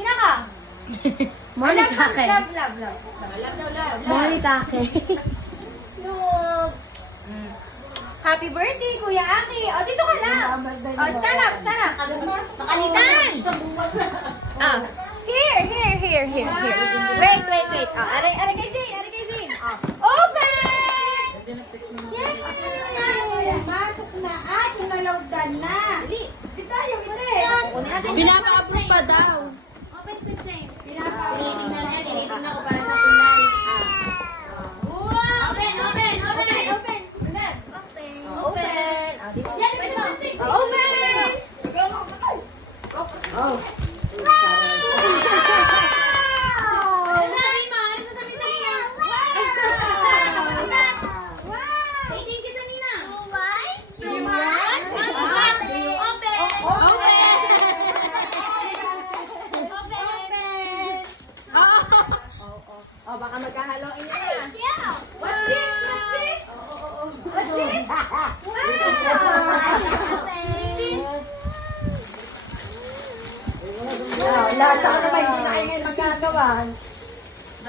Sino ka? Monikake. Love. Monikake. Look. Happy birthday, Kuya Aki. O, dito ka lang. O, stand up. Stand. Here. Wait. O, aray kay Zane. O, open! Yay! Masok na at yung nalawdan na. Li, tayo, kunin natin. Pinapa-upload pa daw. Open si Zane. Tinitingnan ko para sa kulay. Wow! Open. Open. Open! Oh. Ano sabi mo? Ano sasabihin sa Nina? Wow! Thank you sa Nina. You want? Open! Oh, baka magkahaloin na. What's this? Lasa ka naman, hindi na kayo ngayon magkagawa.